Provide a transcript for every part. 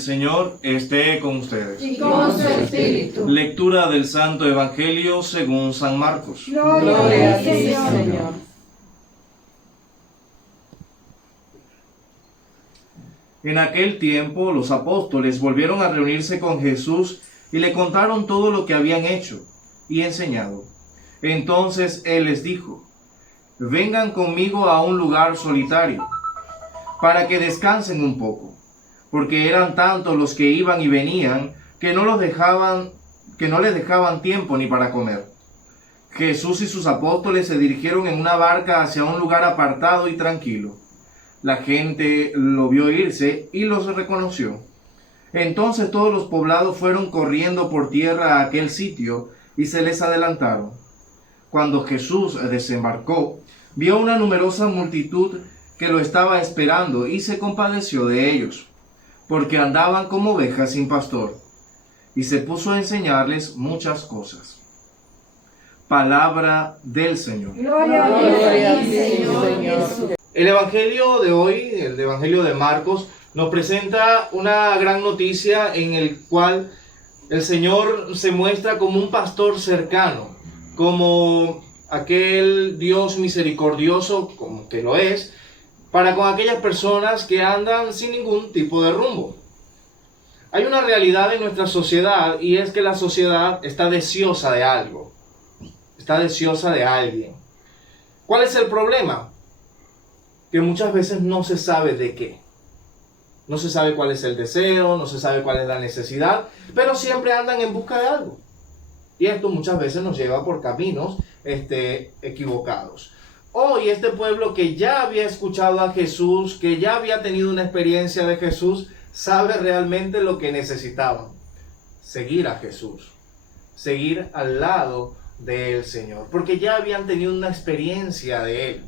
Señor esté con ustedes. Y con su espíritu. Lectura del Santo Evangelio según San Marcos. Gloria a ti, Señor. En aquel tiempo los apóstoles volvieron a reunirse con Jesús y le contaron todo lo que habían hecho y enseñado. Entonces Él les dijo: vengan conmigo a un lugar solitario, para que descansen un poco, porque eran tantos los que iban y venían que no les dejaban tiempo ni para comer. Jesús y sus apóstoles se dirigieron en una barca hacia un lugar apartado y tranquilo. La gente lo vio irse y los reconoció. Entonces todos los poblados fueron corriendo por tierra a aquel sitio y se les adelantaron. Cuando Jesús desembarcó, vio una numerosa multitud que lo estaba esperando y se compadeció de ellos, porque andaban como ovejas sin pastor, y se puso a enseñarles muchas cosas. Palabra del Señor. Gloria a ti, Señor Jesús. El Evangelio de hoy, el Evangelio de Marcos, nos presenta una gran noticia en el cual el Señor se muestra como un pastor cercano, como aquel Dios misericordioso, como que lo es, para con aquellas personas que andan sin ningún tipo de rumbo. Hay una realidad en nuestra sociedad, y es que la sociedad está deseosa de algo, está deseosa de alguien. ¿Cuál es el problema? Que muchas veces no se sabe de qué. No se sabe cuál es el deseo, no se sabe cuál es la necesidad, pero siempre andan en busca de algo. Y esto muchas veces nos lleva por caminos equivocados. Hoy este pueblo que ya había escuchado a Jesús, que ya había tenido una experiencia de Jesús, sabe realmente lo que necesitaban: seguir a Jesús, seguir al lado del Señor, porque ya habían tenido una experiencia de Él.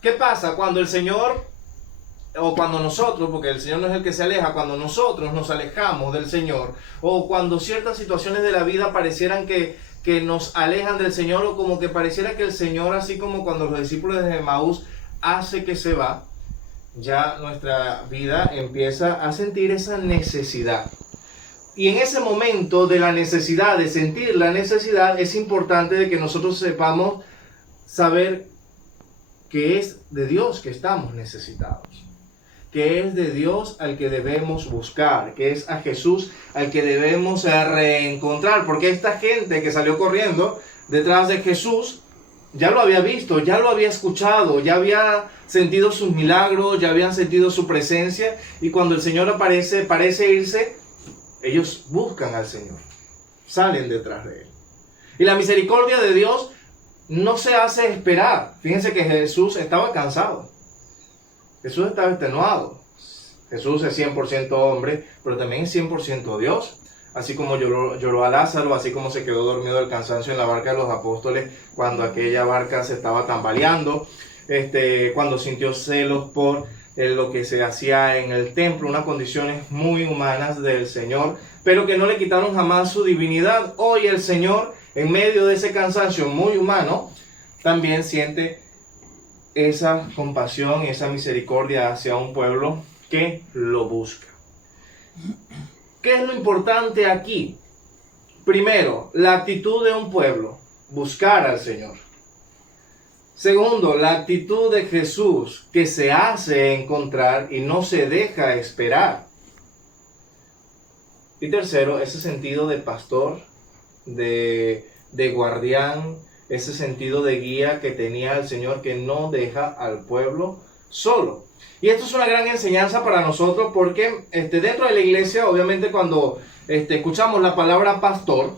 ¿Qué pasa cuando el Señor, o cuando nosotros, porque el Señor no es el que se aleja, cuando nosotros nos alejamos del Señor, o cuando ciertas situaciones de la vida parecieran que nos alejan del Señor, o como que pareciera que el Señor, así como cuando los discípulos de Emaús, hace que se va, ya nuestra vida empieza a sentir esa necesidad? Y en ese momento de la necesidad, de sentir la necesidad, es importante de que nosotros sepamos saber que es de Dios que estamos necesitados, que es de Dios al que debemos buscar, que es a Jesús al que debemos reencontrar, porque esta gente que salió corriendo detrás de Jesús ya lo había visto, ya lo había escuchado, ya había sentido sus milagros, ya habían sentido su presencia, y cuando el Señor parece irse, ellos buscan al Señor, salen detrás de Él. Y la misericordia de Dios no se hace esperar. Fíjense que Jesús estaba cansado. Jesús estaba extenuado. Jesús es 100% hombre, pero también es 100% Dios. Así como lloró a Lázaro, así como se quedó dormido del cansancio en la barca de los apóstoles cuando aquella barca se estaba tambaleando, cuando sintió celos por lo que se hacía en el templo, unas condiciones muy humanas del Señor, pero que no le quitaron jamás su divinidad. Hoy el Señor, en medio de ese cansancio muy humano, también siente esa compasión y esa misericordia hacia un pueblo que lo busca. ¿Qué es lo importante aquí? Primero, la actitud de un pueblo, buscar al Señor. Segundo, la actitud de Jesús, que se hace encontrar y no se deja esperar. Y tercero, ese sentido de pastor, de guardián, ese sentido de guía que tenía el Señor, que no deja al pueblo solo. Y esto es una gran enseñanza para nosotros, porque dentro de la iglesia, obviamente, cuando escuchamos la palabra pastor,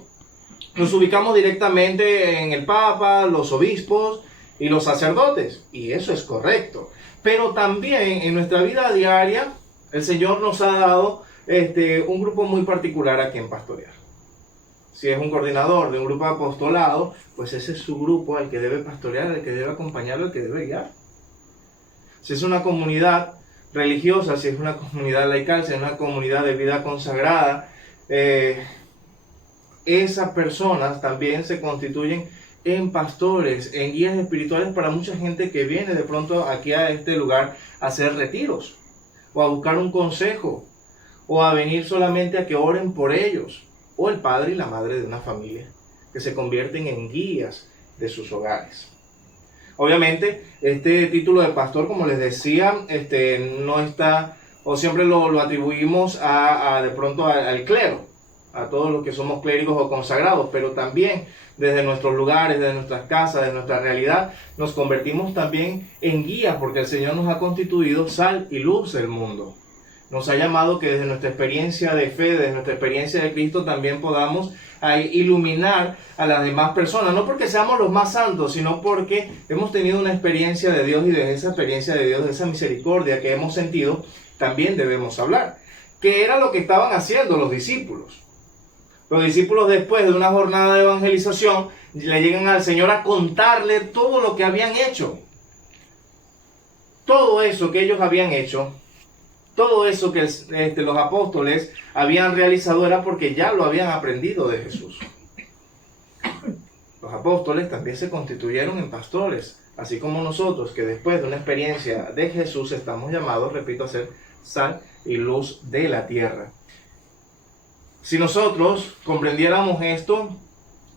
nos ubicamos directamente en el Papa, los obispos y los sacerdotes, y eso es correcto. Pero también en nuestra vida diaria, el Señor nos ha dado un grupo muy particular a quien pastorear. Si es un coordinador de un grupo de apostolado, pues ese es su grupo al que debe pastorear, al que debe acompañarlo, al que debe guiar. Si es una comunidad religiosa, si es una comunidad laical, si es una comunidad de vida consagrada, esas personas también se constituyen en pastores, en guías espirituales para mucha gente que viene de pronto aquí a este lugar a hacer retiros, o a buscar un consejo, o a venir solamente a que oren por ellos, o el padre y la madre de una familia, que se convierten en guías de sus hogares. Obviamente, este título de pastor, como les decía, no está, o siempre lo atribuimos de pronto al clero, a todos los que somos clérigos o consagrados, pero también desde nuestros lugares, desde nuestras casas, de nuestra realidad, nos convertimos también en guías, porque el Señor nos ha constituido sal y luz del mundo. Nos ha llamado que desde nuestra experiencia de fe, desde nuestra experiencia de Cristo, también podamos iluminar a las demás personas. No porque seamos los más santos, sino porque hemos tenido una experiencia de Dios, y de esa experiencia de Dios, de esa misericordia que hemos sentido, también debemos hablar. ¿Qué era lo que estaban haciendo los discípulos? Los discípulos, después de una jornada de evangelización, le llegan al Señor a contarle todo lo que habían hecho. Todo eso que ellos habían hecho, todo eso que los apóstoles habían realizado, era porque ya lo habían aprendido de Jesús. Los apóstoles también se constituyeron en pastores, así como nosotros, que después de una experiencia de Jesús estamos llamados, repito, a ser sal y luz de la tierra. Si nosotros comprendiéramos esto,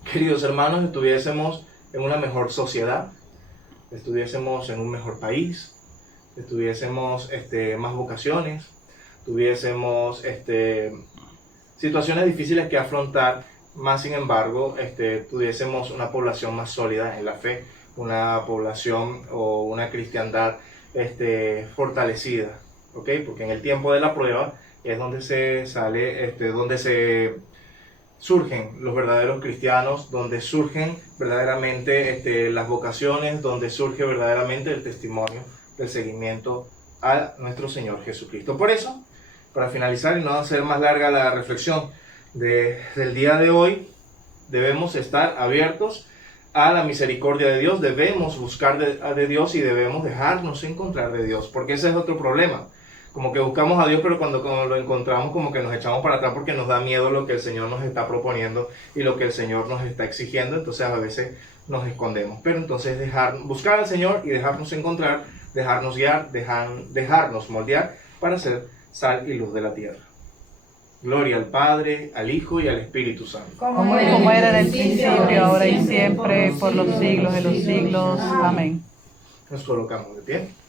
queridos hermanos, estuviésemos en una mejor sociedad, estuviésemos en un mejor país, tuviésemos más vocaciones, tuviésemos situaciones difíciles que afrontar, más sin embargo, tuviésemos una población más sólida en la fe, una población o una cristiandad fortalecida, ¿ok? Porque en el tiempo de la prueba es donde se sale, donde se surgen los verdaderos cristianos, donde surgen verdaderamente las vocaciones, donde surge verdaderamente el testimonio del seguimiento a nuestro Señor Jesucristo. Por eso, para finalizar y no hacer más larga la reflexión del día de hoy, debemos estar abiertos a la misericordia de Dios, debemos buscar de Dios y debemos dejarnos encontrar de Dios, porque ese es otro problema. Como que buscamos a Dios, pero cuando lo encontramos, como que nos echamos para atrás porque nos da miedo lo que el Señor nos está proponiendo y lo que el Señor nos está exigiendo. Entonces a veces nos escondemos. Pero entonces buscar al Señor y dejarnos encontrar, dejarnos guiar, dejarnos moldear para ser sal y luz de la tierra. Gloria al Padre, al Hijo y al Espíritu Santo. Como era en el principio, ahora y siempre, por los siglos de los siglos. Amén. Nos colocamos de pie.